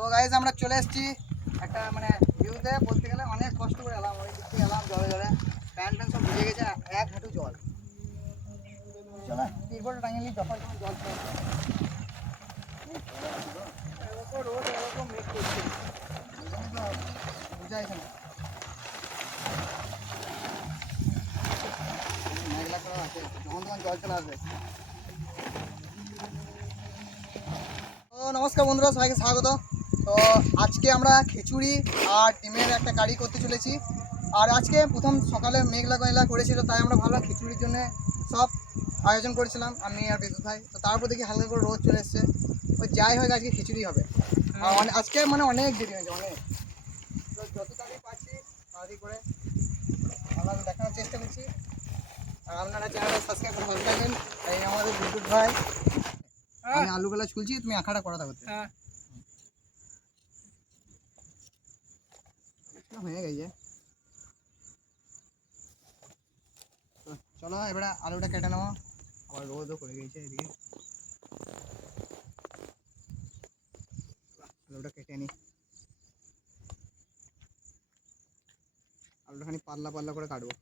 তো গাইজ আমরা চলে এসেছি একটা মানে ভিউতে বলতে গেলে অনেক কষ্ট করে এলাম ওই দিক থেকে এলাম জলে জলে। প্যান্ট প্যান্ট সব ভিজে গেছে এক হাঁটু জল। চলো নিই যখন জল রোদ, এরকম করছে। বোঝা যাচ্ছে না। নমস্কার বন্ধুরা, সবাইকে স্বাগত। তো আজকে আমরা খিচুড়ি আর ডিমের একটা কারি করতে চলেছি। আর আজকে প্রথম সকালে মেঘলা মেঘলা করেছিল তাই আমরা ভাবলাম খিচুড়ির জন্য সব আয়োজন করেছিলাম আমি আর বিদ্যুৎ ভাই। তো তারপর দেখি হালকা করে রোদ চলে এসছে। ওই যাই হোক আজকে খিচুড়ি হবে। আর অনে- আজকে মানে অনেক দেরি হয়েছে অনেক। তো যত তাড়াতাড়ি পারছি তাড়াতাড়ি করে আমরা দেখানোর চেষ্টা করছি। আর আপনারা চ্যানেলটা সাবস্ক্রাইব করে ভালো থাকবেন এই আমাদের বিদ্যুৎ ভাই আমি আলুগুলো ছুলছি তুমি আখাটা করা হ্যাঁ। হয়ে গেছে চলো এবারে আলুটা কেটে নেব আবার রোদও করে গেছে এদিকে আলুটা কেটে নি আলুটা খানি পাতলা পাতলা করে কাটবো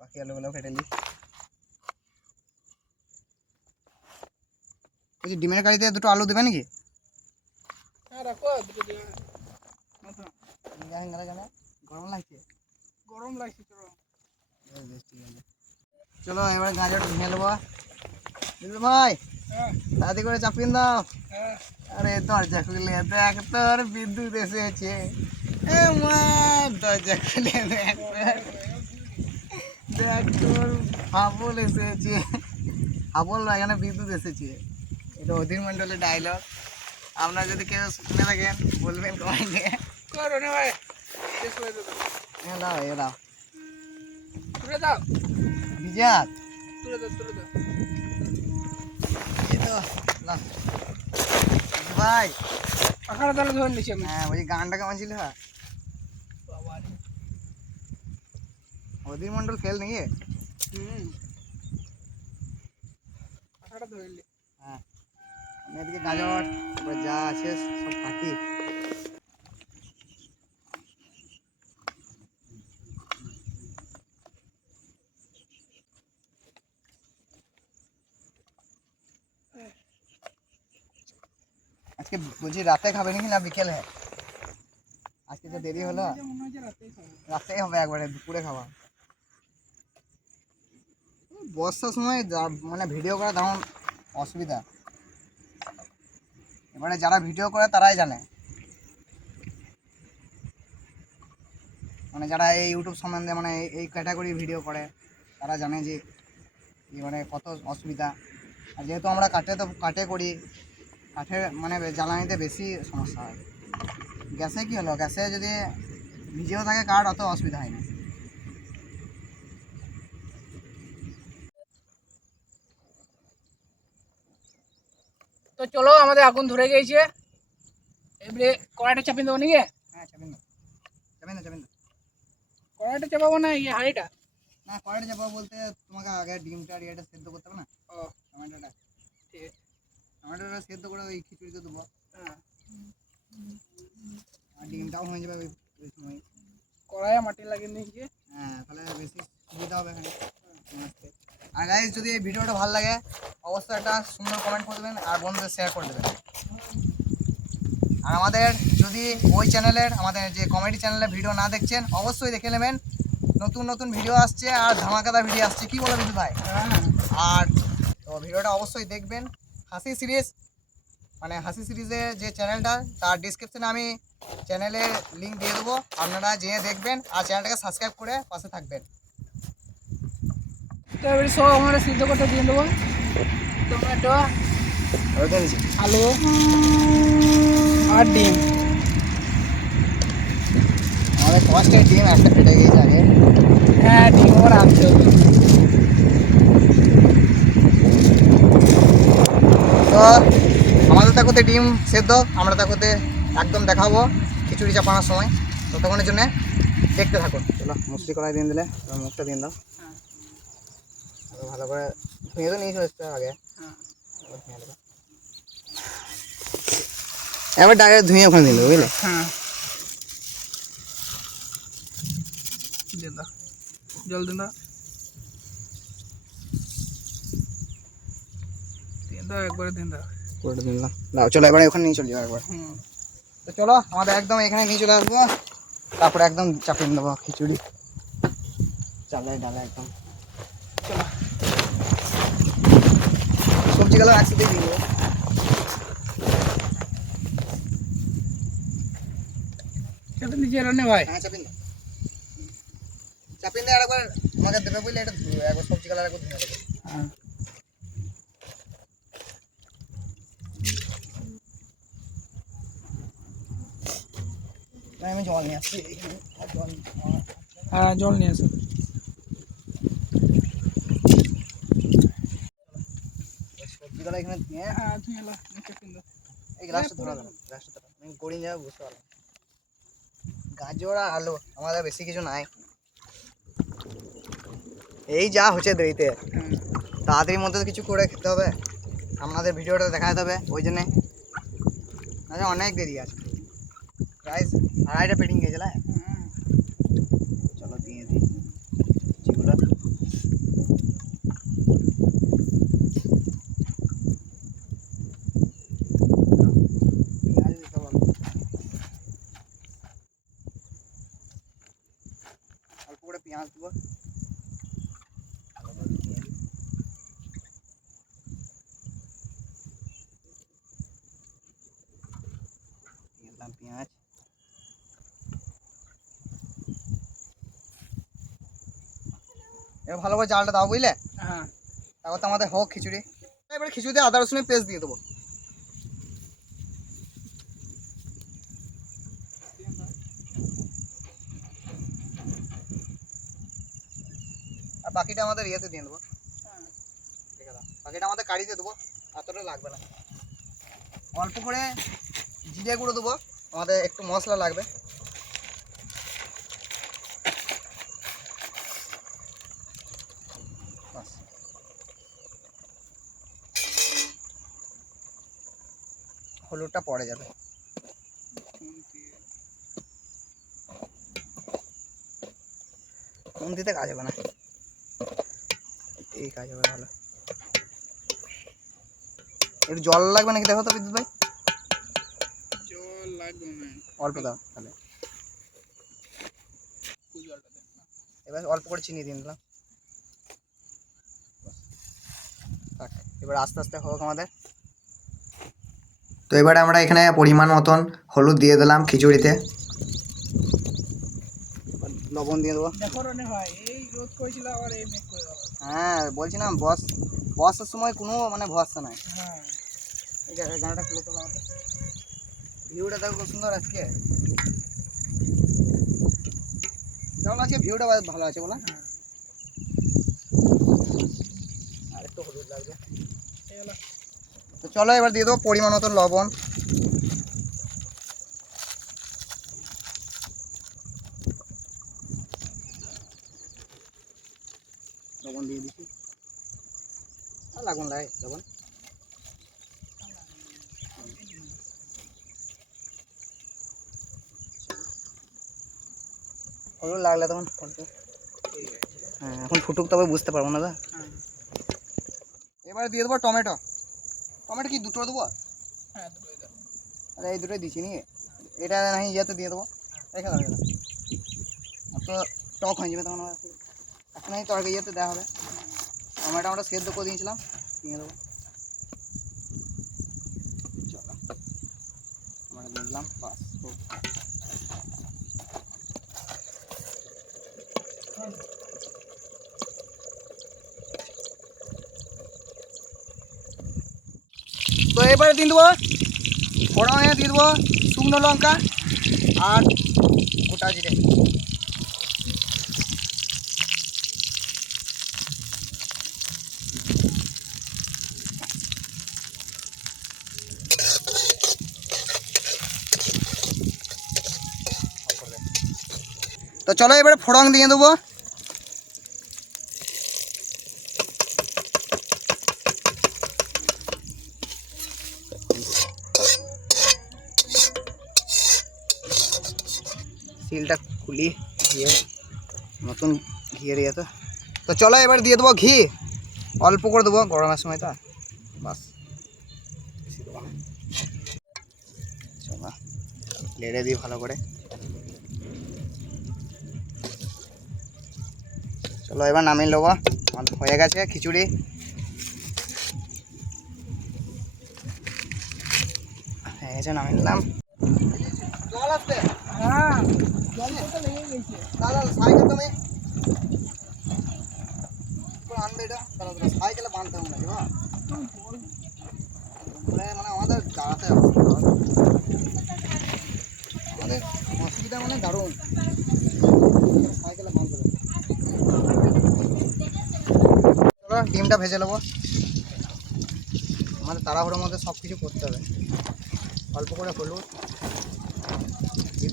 বাকি আলুগুলো কেটে নিই বলছি ডিমের কারিতে দুটো আলু দেবে নাকি হ্যাঁ রাখো দুটো দিয়ে মাথা জানেন গেলে কেন গরম লাগছে। গরম লাগছে চলো এবার গাজর নেব। দিল ভাই হ্যাঁ। তাড়াতাড়ি করে চাপিয়ে দাও। হ্যাঁ। আরে দরজা খুলে দেখ তোর বিদ্যুৎ এসেছে। দরজা খুলে দেখ। তোর। দেখ তোর হাবল এসেছে। হাবল এখানে বিদ্যুৎ এসেছে। এটা অধীর মণ্ডলের ডায়লগ আপনারা যদি কেউ শুনে থাকেন বলবেন কমেন্টে। করো না ভাই। শেষ করে দাও এ দাও এ দাও তুলে দাও বিজাত তুলে দাও তুলে দাও এই তো নাও। ভাই আখাড়া তাহলে ধরে নিচ্ছি আমি হ্যাঁ ওই গানটা কেমন ছিল হ্যাঁ বাবা রে। অধীর মণ্ডল ফেল নাকি হুম আখাড়া ধরে নিলি হ্যাঁ আমি এদিকে গাজর তারপর যা আছে সব কাটি আজকে বলছি রাতে খাবে নাকি না বিকেলে আজকে তো দেরি হলো। রাতেই হবে একবারে, দুপুরে খাওয়া বর্ষার সময় মানে ভিডিও করা তেমন অসুবিধা। এবারে যারা ভিডিও করে তারাই জানে। মানে যারা এই ইউটিউব সম্বন্ধে মানে এই- ক্যাটাগরি ভিডিও করে, তারা জানে যে মানে কত অসুবিধা। আর যেহেতু আমরা কাঠে তো কাঠে করি কাঠে মানে জ্বালানিতে বেশি সমস্যা হয়। গ্যাসে কি হলো? গ্যাসে যদি ভিজেও থাকে কাঠ অত অসুবিধা হয় না তো চলো আমাদের আগুন ধরে গিয়েছে। এবারে কড়াইটা চাপিয়ে দেবো নাকি? হ্যাঁ চাবেন না চাবেন না চাবেন না কড়াইটা চাপাবো না ইয়ে হাঁড়িটা? না কড়াইটা যাব বলতে তোমাকে আগে ডিমটা ইয়েটা সেদ্ধ করতে হবে না? ও। টমেটোটা। ঠিক আছে। টমেটোটা সেদ্ধ করে ওই খিচুড়িতে দেবো। হ্যাঁ। আর ডিমটাও হয়ে যাবে ওই সময়। কড়াইয়ে মাটি লাগিয়ে নিয়েছি হ্যাঁ তাহলে বেশি সুবিধা হবে এখানে। আর গাইজ যদি এই ভিডিওটা ভালো লাগে অবশ্যই একটা সুন্দর কমেন্ট করে দেবেন আর বন্ধুদের শেয়ার করে দেবেন। আর আমাদের যদি ওই চ্যানেলের আমাদের যে কমেডি চ্যানেলের ভিডিও না দেখছেন অবশ্যই দেখে নেবেন। নতুন নতুন ভিডিও আসছে আর ধামাকাদার ভিডিও আসছে। কি বলো বিদ্যুৎ ভাই? হ্যাঁ। আর তো ভিডিওটা অবশ্যই দেখবেন। হাসি সিরিজ মানে হাসি সিরিজের যে চ্যানেলটা তার ডিসক্রিপশনে আমি চ্যানেলের লিঙ্ক দিয়ে দেবো। আপনারা যেয়ে দেখবেন আর চ্যানেলটাকে সাবস্ক্রাইব করে পাশে থাকবেন। তো এবারে সব আমরা সিদ্ধ করতে দিয়ে দেবো। টমেটো আলু আর ডিম। আমাদের পাঁচটা টিম একটা ফেটে গিয়েছে আগে। হ্যাঁ ডিম আবার আনতে হবে। তো আমাদের তাকুতে ডিম সেদ্ধ, আমরা তাকুতে একদম দেখাবো খিচুড়ি চাপানোর সময়। ততক্ষণের জন্য দেখতে থাকুন। চলো, মুসলি কড়াই দিয়ে দিলে মুখটা দিন দাও। ভালো করে ধুয়ে তো নিয়ে চলে এসছে আগে। এবার ডাইরেক্ট ধুয়ে ওখানে দিল বুঝলে? হ্যাঁ। জল দিন দাও। দাও একবারে দিন দাও। করে দিলাম। দাও চলো এবার ওখানে নিয়ে চলে যাব একবার। হুম। তো চলো আমাদের একদম এখানে নিয়ে চলে আসব। তারপরে একদম চাপিয়ে দেবো খিচুড়ি। চালে ডালে একদম। চলো। সবজিগুলো একসাথে দিয়ে দেবো। এটা নিচে রান্নে ভাই হ্যাঁ চাপিয়ে দাও চাপিয়ে দিয়ে আরেকবার আমাকে দেবে বলে এটা একবার সবজিগুলো একবার ধুয়ে দেবো হ্যাঁ। আমি জল নিয়ে আসছি এখানে আর জল হ্যাঁ জল নিয়ে আসো সবজিগুলো এখানে নিয়ে হ্যাঁ তুমি এলা নিচে কিন দাও এই গ্লাসটা ধরা গেল গ্লাসটা ধরা আমি গড়িয়ে যাব বুঝতে পারলাম গাজর আর আলু আমাদের বেশি কিছু নাই এই যা হচ্ছে দেরিতে হ্যাঁ তাড়াতাড়ির মধ্যে তো কিছু করে খেতে হবে আপনাদের ভিডিওটা দেখাতে হবে ওই জন্যে আচ্ছা অনেক দেরি আছে প্রায় আড়াইটা পেটিং গেছে এবার ভালো করে জালটা দাও বুঝলে? হ্যাঁ। তারপর তো আমাদের হোক খিচুড়ি। এবারে খিচুড়িতে আদা রসুনের পেস্ট দিয়ে দেবো। আর বাকিটা আমাদের ইয়েতে দিয়ে দেবো। বাকিটা আমাদের কারিতে দেবো এতটা লাগবে না। অল্প করে জিরে গুঁড়ো দেবো। আমাদের একটু মশলা লাগবে। হলুদটা পড়ে যাবে। কোন দিতে কাজ হবে না। এই কাজ হবে ভালো। একটু জল লাগবে নাকি দেখো তো বিদ্যুৎ ভাই? জল লাগবে না। অল্প দাও তাহলে। একটু জলটা দেন এবার অল্প করে চিনি দিয়ে দিলাম। থাক, এবার আস্তে আস্তে হোক আমাদের। তো এবারে আমরা এখানে পরিমাণ মতন হলুদ দিয়ে দিলাম খিচুড়িতে। লবণ দিয়ে দেবো। হ্যাঁ বলছিলাম বস বসের সময় কোনো মানে ভরসা নাই। হ্যাঁ। গানটা খুলে ভিউটা দেখো খুব সুন্দর আজকে। যেমন আজকে ভিউটা ভালো আছে বলা হ্যাঁ আর একটু হলুদ লাগবে এই হলো তো চলো এবার দিয়ে দেবো পরিমাণ মতো লবণ। লবণ দিয়ে দিচ্ছি। লাগুন লাগে লবণ। হলুদ লাগলে তখন হ্যাঁ এখন ফুটুক তবে বুঝতে পারব না দা হ্যাঁ। এবারে দিয়ে দেবো টমেটো। টমেটো কি দুটো দেবো? হ্যাঁ দুটোই দাও আরে এই দুটোই দিচ্ছি নি এটা নাহি ইয়েতে দিয়ে দেবো। রেখে দাও রেখে দাও আর তো টক হয়ে যাবে তখন আবার। এখন এই তরকারি ইয়েতে দেওয়া হবে। টমেটো আমরা সেদ্ধ করে দিয়েছিলাম দিয়ে দেবো। চলো। টমেটো দিয়ে দিলাম বাস হোক। তো। এবারে দিয়ে দেবো। ফোড়নে দিয়ে দেবো শুকনো লঙ্কা আর গোটা জিরে। তো চলো এবারে ফোড়ন দিয়ে দেবো। সিলটা খুলি ঘিয়ে, নতুন ঘিয়ের ইয়ে তো তো চলো এবার দিয়ে দেবো ঘি। অল্প করে দেবো গরমের সময় তো বাস চলো, লেড়ে দিই ভালো করে। চলো, এবার নামিয়ে নেব। হয়ে গেছে খিচুড়ি। হয়ে গেছে, নামিয়ে নিলাম জল আসবে হ্যাঁ জল তো লেগে গেছে দাদা সাইকেল তুমি আনবে এটা সাইকেলে হবে মানে আমাদের আমাদের অসুবিধা মানে দারুণ সাইকেলে ডিমটা ভেজে নেব আমাদের তাড়াহুড়োর মধ্যে সব কিছু করতে হবে। অল্প করে হলুদ।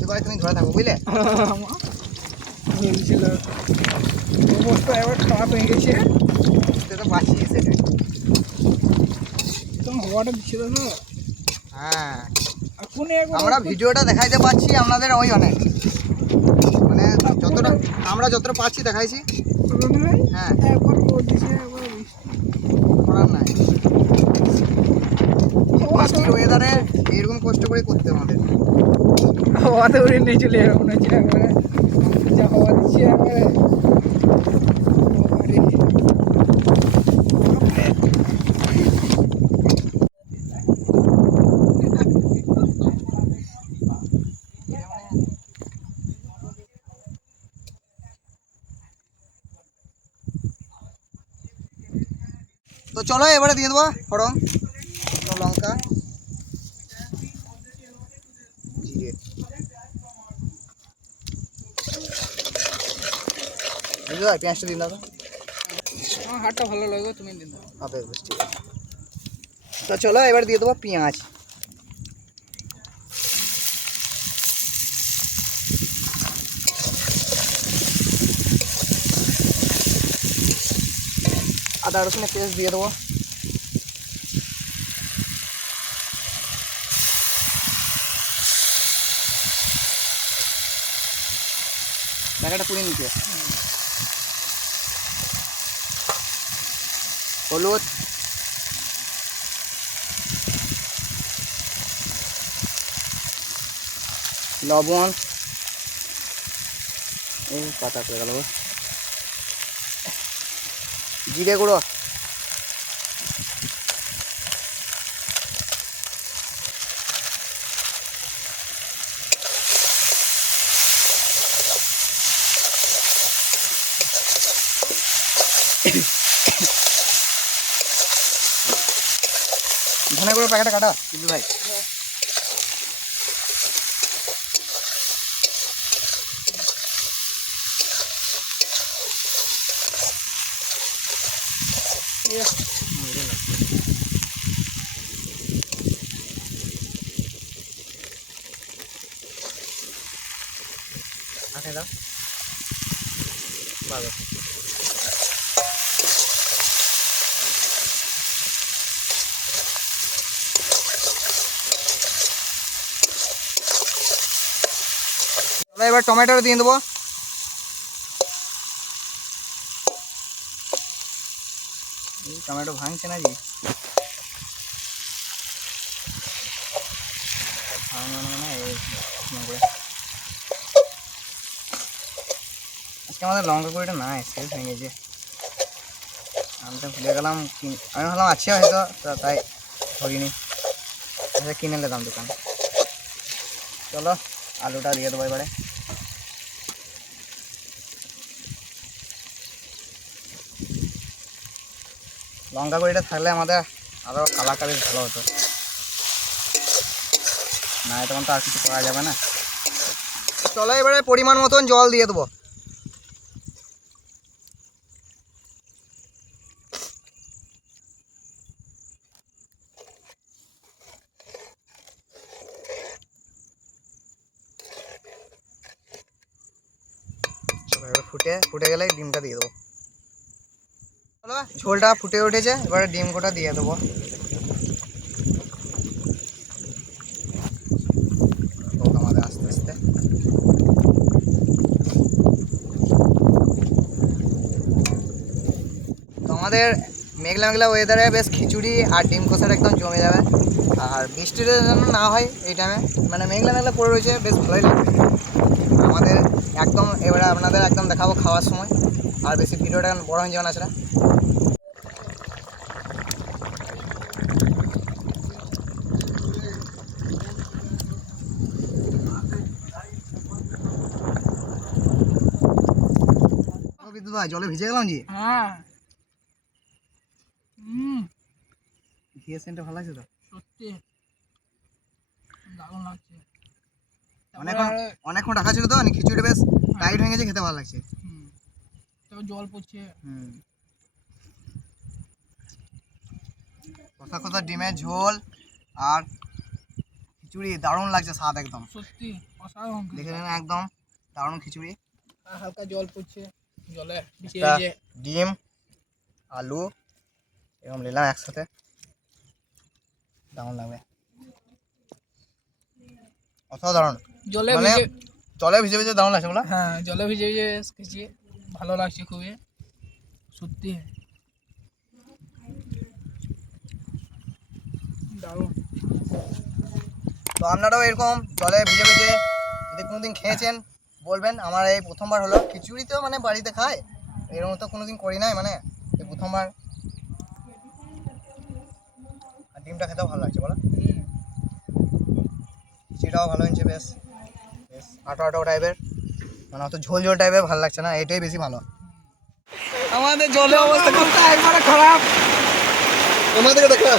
পারে তুমি ধরে থাকো বুঝলে? অবস্থা এবার খারাপ হয়ে গেছে। তো পারছি সেটাই তোমার হওয়াটা দিচ্ছিল তো হ্যাঁ। আমরা ভিডিওটা দেখাইতে পাচ্ছি আপনাদের ওই অনেক। মানে যতটা আমরা যতটা পাচ্ছি দেখাইছি। হ্যাঁ। করার নাই। ওয়েদারে এরকম কষ্ট করে করতে আমাদের হওয়া তো উড়ে নিয়ে চলে যাবে মনে হচ্ছে একবারে যা হওয়া দিচ্ছে একবারে। তো চলো এবারে দিয়ে দেবো ফড়ং শুকনো লঙ্কা জিরে পেঁয়াজটা দিন দাদা। আমার হাতটা ভালো লাগবে তুমি দিন দাও। বেশ ঠিক আছে। তো চলো এবার দিয়ে দেবো পেঁয়াজ। আদা রসুনের পেস্ট দিয়ে দেবো। টাকাটা পুড়ে নিতে হলুদ। লবণ। এই পাতা করে গেল। জিরে গুঁড়ো। ধনে গুঁড়ো প্যাকেটটা কাটা কিন্তু ভাই আচ্ছা চলো এবার টমেটো দিয়ে দেবো। টমেটো ভাঙছে না মানে আজকে আমাদের লঙ্কা কুড়িটা নাই শেষ হয়ে গেছে। আমি তো ভুলে গেলাম আমি ভাবলাম আছে হয়তো তাই ধরিনি। আচ্ছা কিনে নিলাম দোকান। চলো, আলুটা দিয়ে দেবো এবারে। লঙ্কা গুঁড়িটা থাকলে আমাদের আরও কালারটা বেশ ভালো হতো। না তখন তো আর কিছু করা যাবে না। চলো এবারে পরিমাণ মতন জল দিয়ে দেবো। ফুটে ফুটে গেলে ডিমটা দিয়ে দেবো। ঝোলটা ফুটে উঠেছে, এবারে ডিম গোটা দিয়ে দেবো। আমাদের মেঘলা মেঘলা ওয়েদারে বেশ খিচুড়ি আর ডিম কষার একদম জমে যাবে। আর বৃষ্টিটা যেন না হয় এই টাইমে মানে মেঘলা মেঘলা করে রয়েছে, বেশ ভালোই লাগবে। আমাদের একদম, এবারে আপনাদের একদম দেখাবো খাওয়ার সময়। আর বেশি ভিডিওটা বড় হয়ে যাবে না সেটা। ভাই জলে ভিজে গেলাম জি হ্যাঁ। হুম। ঘিয়ের সেন্টটা ভালো লাগছে তো? সত্যি। দারুণ লাগছে। অনেকক্ষণ অনেকক্ষণ রাখা ছিল তো মানে খিচুড়িটা বেশ টাইট হয়ে গেছে খেতে ভালো লাগছে। তারপর জল পড়ছে। কষা কষা ডিমের ঝোল আর খিচুড়ি দারুণ লাগছে স্বাদ একদম। সত্যি অসাধারণ দেখে নিন একদম দারুণ খিচুড়ি। আর হালকা জল পড়ছে জলে ডিম আলু এরকম নিলাম একসাথে। দারুণ লাগবে। অসাধারণ। জলে মানে ভিজে জলে ভিজে ভিজে দারুণ লাগছে বলা। হ্যাঁ জলে ভিজে ভিজে খেয়েছি। ভালো লাগছে খুবই সত্যি। দারুণ। তো আপনারাও এরকম জলে ভিজে ভিজে যদি কোনোদিন খেয়েছেন বলবেন আমার এই প্রথমবার হলো। খিচুড়ি তো মানে বাড়িতে খায় এরকম তো কোনোদিন করি নাই মানে এই প্রথমবার। আর ডিমটা খেতেও ভালো লাগছে বলো। খিচুড়িটাও ভালো হয়েছে বেশ। বেশ আটো আটো টাইপের মানে অত ঝোল ঝোল টাইপের ভালো লাগছে না এটাই বেশি ভালো। আমাদের জলের অবস্থা একবারে খারাপ। আমাদেরকে দেখা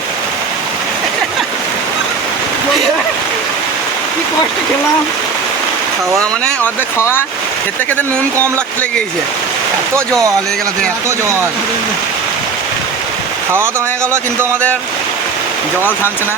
কি কষ্ট খেলাম। খাওয়া মানে অর্ধেক খাওয়া খেতে খেতে নুন কম লাগতে লেগেছে এত জল হয়ে গেল এত জল। খাওয়া তো হয়ে গেল কিন্তু আমাদের জল থামছে না।